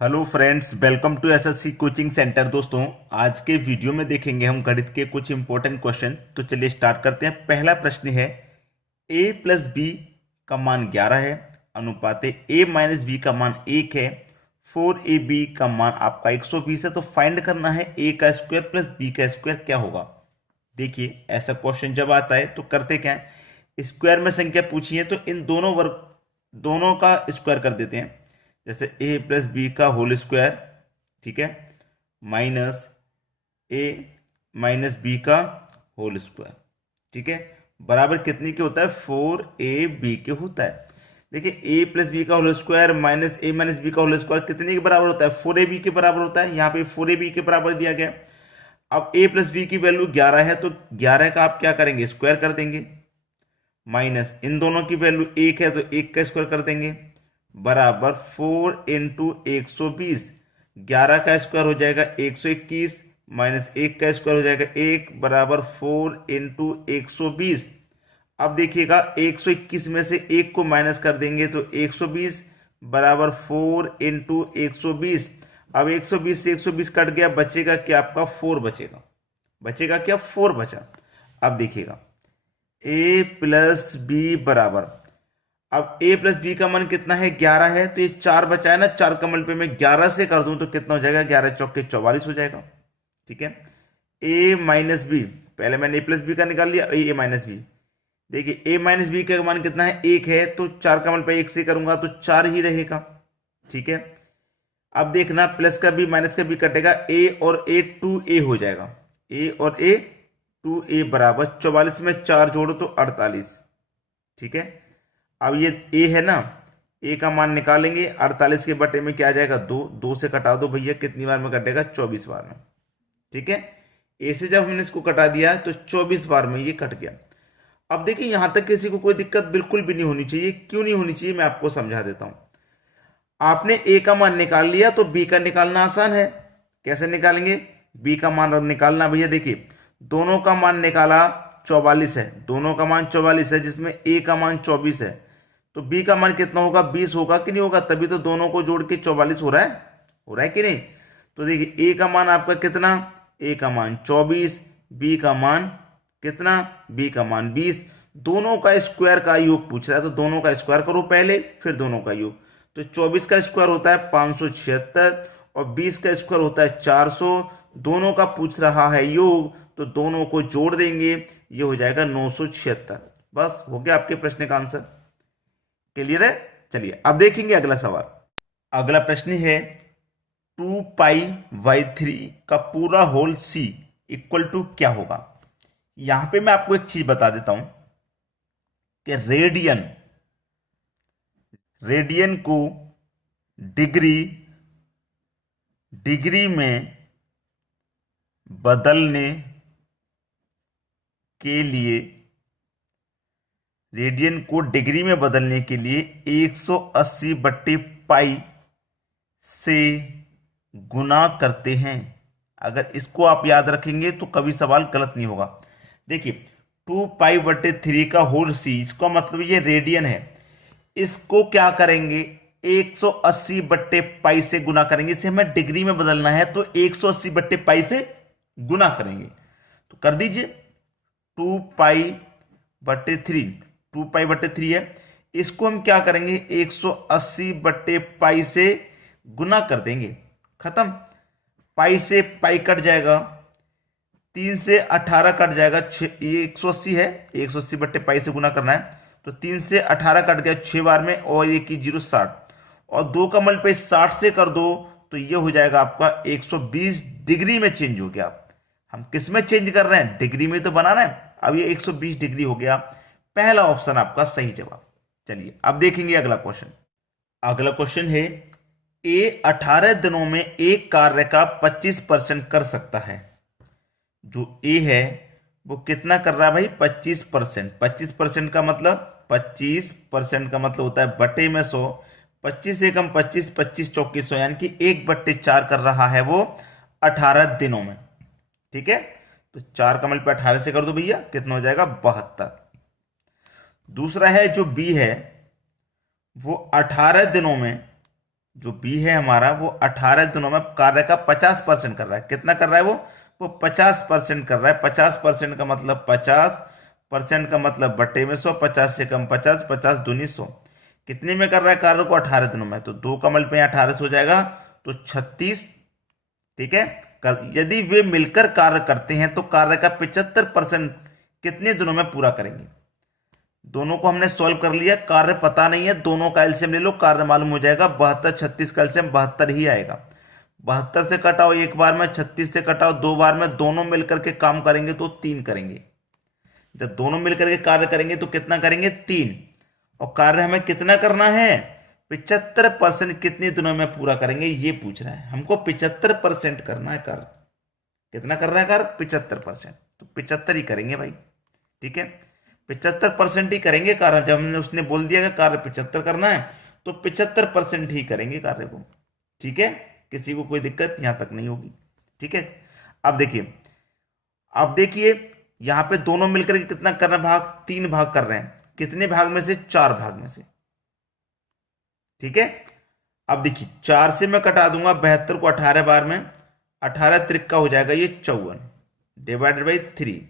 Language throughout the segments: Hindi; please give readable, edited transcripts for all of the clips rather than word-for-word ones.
Hello friends, welcome to SSC coaching centre. दोस्तों, आज के वीडियो में देखेंगे हम गणित के कुछ इंपॉर्टेंट क्वेश्चन। तो चलिए स्टार्ट करते हैं। पहला प्रश्न है, a प्लस बी का मान 11 है, अनुपात a माइनस बी का मान 1 है, 4ab का मान आपका 120 है। तो फाइंड करना है a का स्क्वायर प्लस b का स्क्वायर क्या होगा। देखिए, ऐसा क्वेश्चन जब आता है तो करते क्या है, स्क्वायर में संख्या पूछी है तो इन दोनों का स्क्वायर कर देते हैं। जैसे ए प्लस बी का होल स्क्वायर, ठीक है, माइनस ए माइनस बी का होल स्क्वायर, ठीक है, बराबर कितने के होता है, 4ab के होता है। देखिए, ए प्लस बी का होल स्क्वायर माइनस ए माइनस बी का होल स्क्वायर कितने के बराबर होता है, 4ab के बराबर होता है। यहाँ पे 4ab के बराबर दिया गया। अब a प्लस बी की वैल्यू 11 है तो 11 का आप क्या करेंगे, स्क्वायर कर देंगे, माइनस इन दोनों की वैल्यू 1 है तो 1 का स्क्वायर कर देंगे, बराबर 4 इंटू 120। 11 का स्क्वायर हो जाएगा 121, माइनस 1 का स्क्वायर हो जाएगा 1, बराबर 4 इंटू 120। अब देखिएगा 121 में से 1 को माइनस कर देंगे तो 120, बराबर 4 इंटू 120। अब 120 से 120 कट गया, बचेगा क्या आपका, 4 बचेगा। बचेगा क्या, 4 बचा। अब देखिएगा a प्लस बी बराबर, अब a प्लस बी का मान कितना है, 11 है, तो ये 4 बचा है ना, 4 का मल्टीप्लाई मैं 11 से कर दूं तो कितना हो जाएगा, 11 चौके 44 हो जाएगा। ठीक है, a माइनस बी, पहले मैंने a प्लस बी का निकाल लिया, a माइनस बी। देखिए a माइनस बी का मान कितना है, 1 है, तो 4 का मल्टीप्लाई 1 से करूंगा तो 4 ही रहेगा। ठीक है, अब देखना प्लस का बी माइनस का बी कटेगा, a और a 2a हो जाएगा, a और a 2a बराबर 44 में 4 जोड़ो तो 48। ठीक है, अब ये a है ना, a का मान निकालेंगे, 48 के बटे में क्या आ जाएगा, 2, 2 से कटा दो भैया, कितनी बार में कटेगा, 24 बार में। ठीक है, a से जब हमने इसको कटा दिया तो 24 बार में ये कट गया। अब देखिए, यहां तक किसी को कोई दिक्कत बिल्कुल भी नहीं होनी चाहिए। क्यों नहीं होनी चाहिए, मैं आपको समझा देता हूं। आपने a का मान निकाल लिया तो b का निकालना आसान है। कैसे निकालेंगे, b का मान निकालना भैया, देखिए दोनों का मान निकाला, 44 है, दोनों का मान 44 है, जिसमें a का मान 24 है, तो b का मान कितना होगा, 20 होगा कि नहीं होगा, तभी तो दोनों को जोड़ के 44 हो रहा है, हो रहा है कि नहीं। तो देखिए a का मान आपका कितना, a का मान 24, b का मान कितना, b का मान 20। दोनों का स्क्वायर का योग पूछ रहा है तो दोनों का स्क्वायर करो पहले, फिर दोनों का योग। तो 24 का स्क्वायर होता है 576 और 20 का स्क्वायर होता है 400। दोनों का पूछ रहा है योग, तो दोनों को जोड़ देंगे, ये हो जाएगा 976। बस हो गया आपके प्रश्न का आंसर। क्लियर है। चलिए अब देखेंगे अगला सवाल। अगला प्रश्न है, 2π/3 का पूरा होल c इक्वल टू क्या होगा। यहां पे मैं आपको एक चीज बता देता हूं कि रेडियन को डिग्री डिग्री में बदलने के लिए, रेडियन को डिग्री में बदलने के लिए 180/पाई से गुना करते हैं। अगर इसको आप याद रखेंगे तो कभी सवाल गलत नहीं होगा। देखिए, 2π/3 का होल सी, इसका मतलब ये रेडियन है, इसको क्या करेंगे, 180/पाई से गुना करेंगे। इसे हमें डिग्री में बदलना है तो 180/पाई से गुना करेंगे। तो कर दीजिए, 2π/3, 2π/3 है, इसको हम क्या करेंगे, 180/पाई से गुना कर देंगे, खत्म। पाई से पाई कट जाएगा, 3 से 18 कट जाएगा, ये 180 है, 180/पाई से गुना करना है तो 3 से 18 कट गया 6 बार में, और ये की 0 60, और 2 का मल्टीप्लाई 60 से कर दो तो ये हो जाएगा आपका 120 डिग्री में चेंज हो गया। हम किस में चेंज कर रहे हैं, डिग्री में तो बना रहे हैं। अब ये 120 डिग्री हो गया। पहला ऑप्शन आपका सही जवाब। चलिए अब देखेंगे अगला क्वेश्चन। अगला क्वेश्चन है, ए 18 दिनों में एक कार्य का 25% कर सकता है। जो ए है वो कितना कर रहा है भाई, 25%। 25% का मतलब, 25% का मतलब होता है बटे में 100, 25 एकम 25, 25 चौकी 100, यानी कि 1/4 कर रहा है वो 18 दिनों में। ठीक है, तो 4 का मल्टीप्लाई 18 से कर दो भैया, कितना हो जाएगा, 72। दूसरा है जो बी है, वो 18 दिनों में जो बी है हमारा वो 18 दिनों में कार्य का 50% कर रहा है। कितना कर रहा है वो 50% कर रहा है। 50% का मतलब 50% का मतलब बट्टे में 100, 50 से कम 50, 50 दूनी 100। कितने में कर रहा है कार्य को? 18 दिनों में। तो 2 का मल्टीप्लाई 18 से हो जाएगा तो 36। ठीक है। यदि वे मिलकर कार्य करते हैं तो कार्य का 75% कितने दिनों में पूरा करेंगे? दोनों को हमने सॉल्व कर लिया, कार्य पता नहीं है, दोनों का एलसीएम ले लो, कार्य मालूम हो जाएगा। 72 36 का एलसीएम 72 ही आएगा। 72 से कटाओ एक बार में, 36 से कटाओ दो बार में, दोनों मिलकर के काम करेंगे तो 3 करेंगे। जब दोनों मिलकर के कार्य करेंगे तो कितना करेंगे? 3। और कार्य हमें कितना करना है? 75% कितने दिनों में पूरा करेंगे ये पूछ रहा है हमको। 75% करना है कार्य। कितना करना है कार्य? 75%। तो 75 ही करेंगे भाई। ठीक है, 75% ही करेंगे कार्य। जब हमने उसने बोल दिया कि कार्य 75 करना है तो 75% ही करेंगे कार्य को। ठीक है, किसी को कोई दिक्कत यहां तक नहीं होगी। ठीक है, अब देखिए यहां पे दोनों मिलकर के कितना कर रहे हैं? भाग 3 भाग कर रहे हैं। कितने भाग में से? 4 भाग में से। ठीक है, अब देखिए 4 से मैं कटा दूंगा 72 को 18 बार में, 18 त्रिक्का हो जाएगा ये 54 डिवाइडेड बाई 3।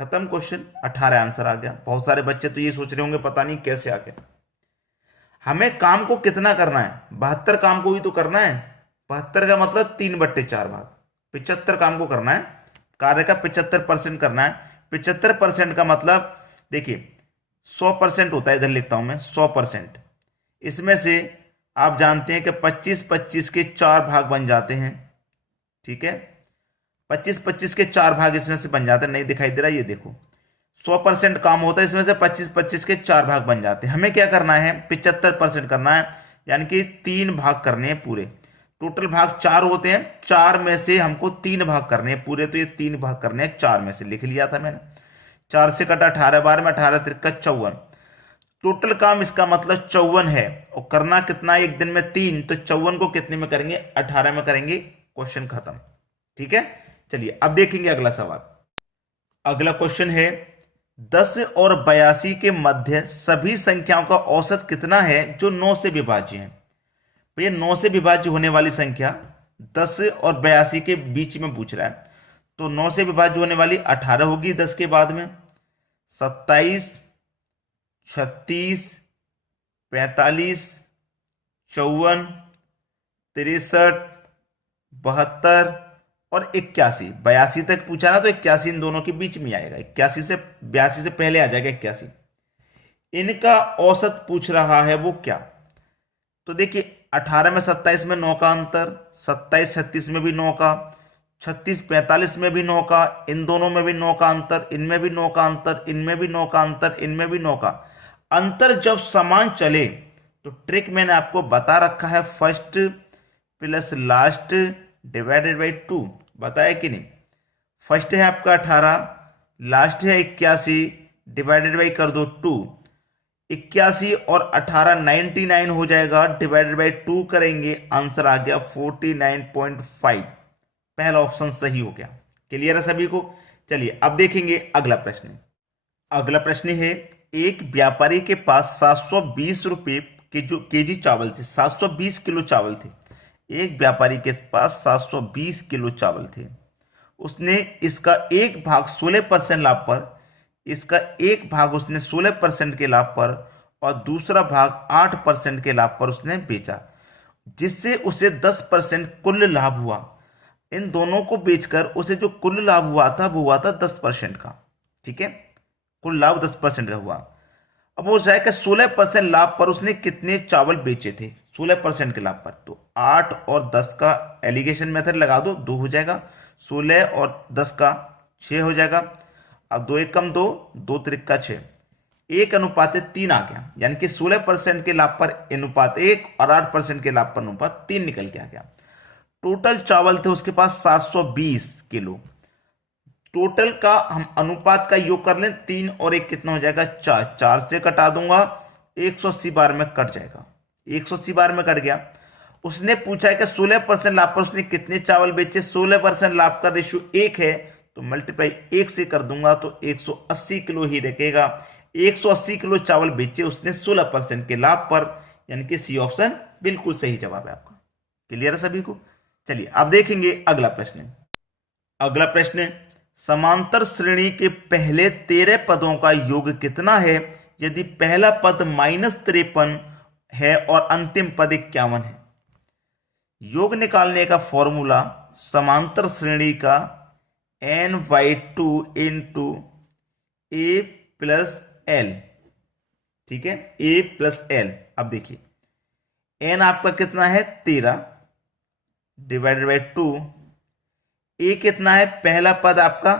खत्म क्वेश्चन। 18 आंसर आ गया। बहुत सारे बच्चे तो ये सोच रहे होंगे पता नहीं कैसे आ गया। हमें काम को कितना करना है? 72 काम को भी तो करना है। 72 का मतलब 3/4 भाग। 75 काम को करना है, कार्य का 75% करना है। 75% का मतलब देखिए 100% होता है। इधर लिखता हूं मैं 100%। इसमें से आप जानते हैं कि 25-25 के 4 भाग बन जाते हैं। ठीक है, 25-25 के 4 भाग इसमें से बन जाते हैं। नहीं दिखाई दे रहा? ये देखो 100% काम होता है, इसमें से 25-25 के 4 भाग बन जाते हैं। हमें क्या करना है? 75% करना है, यानी कि 3 भाग करने हैं पूरे। टोटल भाग 4 होते हैं, 4 में से हमको 3 भाग करने हैं पूरे। तो ये 3 भाग करने हैं 4 में से, लिख लिया था मैंने। 4 से कटा 18 बार में, 18 त्रिक्का 54। टोटल काम इसका मतलब 54 है। और करना कितना? एक दिन में 3। तो 54 को कितने में करेंगे? 18 में करेंगे। क्वेश्चन खत्म। ठीक है, चलिए अब देखेंगे अगला सवाल। अगला क्वेश्चन है 10 और 82 के मध्य सभी संख्याओं का औसत कितना है जो 9 से विभाज्य है? भैया 9 से विभाज्य होने वाली संख्या 10 और 82 के बीच में पूछ रहा है। तो 9 से विभाज्य होने वाली 18 होगी, 10 के बाद में 27, 36, 45, 54, 63, 72 और 81। 82 तक पूछा ना, तो 81 इन दोनों के बीच में आएगा। 81 से 82 से पहले आ जाएगा 81। इनका औसत पूछ रहा है वो क्या? तो देखिए 18 में 27 में 9 का अंतर, 27 36 में भी 9 का, 36 45 में भी 9 का, इन दोनों में भी 9 का अंतर, इनमें भी 9 का अंतर, इनमें भी 9 का अंतर, इनमें भी 9 का अंतर। जब समान चले तो ट्रिक मैंने आपको बता रखा है, first plus last divided by 2। बताया कि नहीं? फर्स्ट है आपका 18, लास्ट है 81, डिवाइडेड बाई कर दो 2। 81 और 18 99 हो जाएगा, डिवाइडेड बाई 2 करेंगे, आंसर आ गया 49.5। पहला ऑप्शन सही हो गया। क्लियर है सभी को? चलिए अब देखेंगे अगला प्रश्न। अगला प्रश्न है एक व्यापारी के पास 720 रुपए के जो केजी चावल थे, 720 किलो चावल थे। एक व्यापारी के पास 720 किलो चावल थे। उसने इसका एक भाग 16% लाभ पर, इसका एक भाग उसने 16% के लाभ पर और दूसरा भाग 8% के लाभ पर उसने बेचा, जिससे उसे 10% कुल लाभ हुआ। इन दोनों को बेचकर उसे जो कुल लाभ हुआ था वो हुआ था 10% का। ठीक है, कुल लाभ 10% का हुआ। अब वो जाएगा 16% लाभ पर उसने कितने चावल बेचे थे? 16% के लाभ पर। तो 8 और 10 का एलिगेशन मेथड लगा दो, 2 हो जाएगा। 16 और 10 का 6 हो जाएगा। अब 2 1 कम 2, 2 त्रिक्का 6, 1:3 आ गया। यानी कि 16% के लाभ पर अनुपात 1 और 8% के लाभ पर अनुपात 3 निकल के आ गया। टोटल चावल थे उसके पास 720 किलो। टोटल का हम अनुपात का योग कर लें, 3 और 1 कितना हो जाएगा? 4। 4 से कटा दूंगा 180 बार में कट जाएगा। 180 बार में कट गया। उसने पूछा है कि 16% लाभ पर उसने कितने चावल बेचे? 16% लाभ का रेशियो 1 है, तो मल्टीप्लाई 1 से कर दूंगा तो 180 किलो ही रखेगा। 180 किलो चावल बेचे उसने 16% के लाभ पर, यानी कि सी ऑप्शन बिल्कुल सही जवाब है आपका। क्लियर है सभी को? चलिए अब देखेंगे अगला प्रश्न। अगला प्रश्न, समांतर श्रेणी के पहले 13 पदों का योग कितना है यदि पहला पद -53 है और अंतिम पद 51 है। योग निकालने का फॉर्मूला समांतर श्रेणी का n/2 into a plus L, ठीक है, a प्लस एल। अब देखिए n आपका कितना है 13 डिवाइडेड बाई 2, a कितना है पहला पद आपका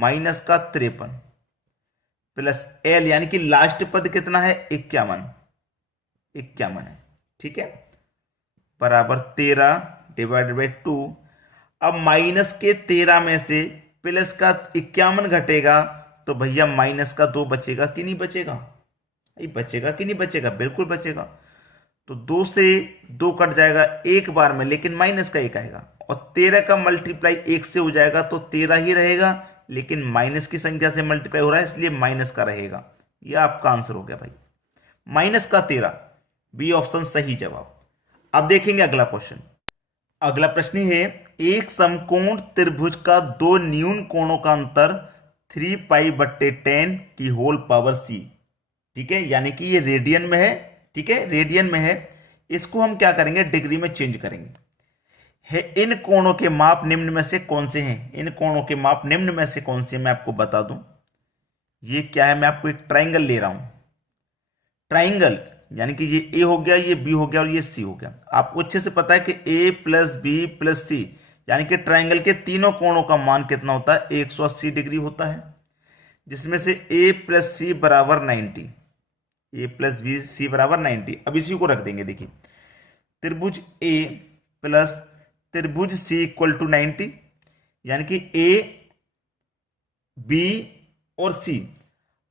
-53 प्लस l यानी कि लास्ट पद कितना है 51 है, ठीक है, बराबर 13 डिवाइडेड बाई 2। अब माइनस के 13 में से प्लस का 51 घटेगा तो भैया माइनस का 2 बचेगा कि नहीं बचेगा? बचेगा कि नहीं बचेगा? बिल्कुल बचेगा। तो 2 से 2 कट जाएगा एक बार में, लेकिन माइनस का 1 आएगा, और 13 का मल्टीप्लाई 1 से हो जाएगा तो 13 ही रहेगा, लेकिन माइनस की संख्या से मल्टीप्लाई हो रहा है इसलिए माइनस का रहेगा। यह आपका आंसर हो गया भाई, -13, बी ऑप्शन सही जवाब। अब देखेंगे अगला क्वेश्चन। अगला प्रश्न है, एक समकोण त्रिभुज का 2 न्यून कोणों का अंतर 3π/10 की होल पावर c, ठीक है, यानी कि ये रेडियन में है, ठीक है, रेडियन में है। इसको हम क्या करेंगे, डिग्री में चेंज करेंगे। है इन कोणों के माप निम्न में से कौन से हैं? इन कोणों के माप निम्न में से कौन से, मैं आपको बता दूं। ये क्या है, मैं आपको एक ट्राइंगल ले रहा हूं। ट्राइंगल यानी कि ये ए हो गया, ये बी हो गया और ये सी हो गया। आपको अच्छे से पता है कि ए प्लस बी प्लस सी यानी कि ट्राइंगल के तीनों कोणों का मान कितना होता है, 180 डिग्री होता है, जिसमें से ए प्लस सी बराबर 90, ए प्लस बी सी बराबर 90। अब इसी को रख देंगे। देखिए, त्रिभुज ए प्लस त्रिभुज सी इक्वल टू 90, यानी कि ए बी और सी।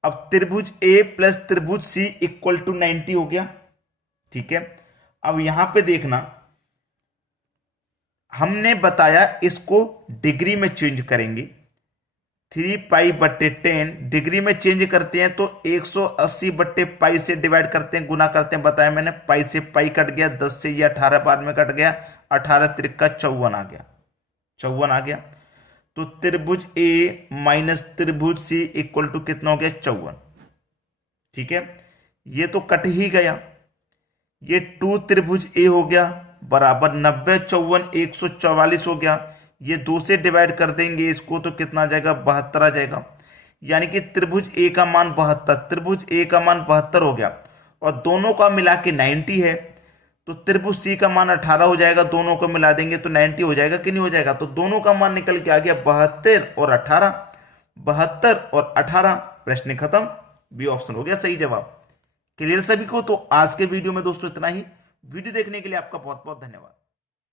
अब त्रिभुज ए प्लस त्रिभुज सी इक्वल टू 90 हो गया, ठीक है। अब यहां पे देखना, हमने बताया इसको डिग्री में चेंज करेंगे। 3π/10 डिग्री में चेंज करते हैं तो 180/π से डिवाइड करते हैं, गुना करते हैं, बताया मैंने। पाई से पाई कट गया, 10 से ये 18 बाद में कट गया, 18 त्रिका 54 आ गया, 54 आ गया। तो त्रिभुज ए माइनस त्रिभुज सी इक्वल टू कितना हो गया, 54, ठीक है। ये तो कट ही गया, ये 2 त्रिभुज ए हो गया बराबर 90, 54 144 हो गया। ये 2 से डिवाइड कर देंगे इसको तो कितना आ जाएगा, 72 आ जाएगा। यानी कि त्रिभुज ए का मान 72, त्रिभुज ए का मान 72 हो गया, और दोनों का मिला के 90 है। तो त्रिभुज सी का मान 18 हो जाएगा, दोनों को मिला देंगे तो 90 हो जाएगा कि नहीं हो जाएगा? तो दोनों का मान निकल के आ गया 72 और 18, 72 और 18। प्रश्न खत्म, बी ऑप्शन हो गया सही जवाब। क्लियर सभी को? तो आज के वीडियो में दोस्तों इतना ही। वीडियो देखने के लिए आपका बहुत बहुत धन्यवाद।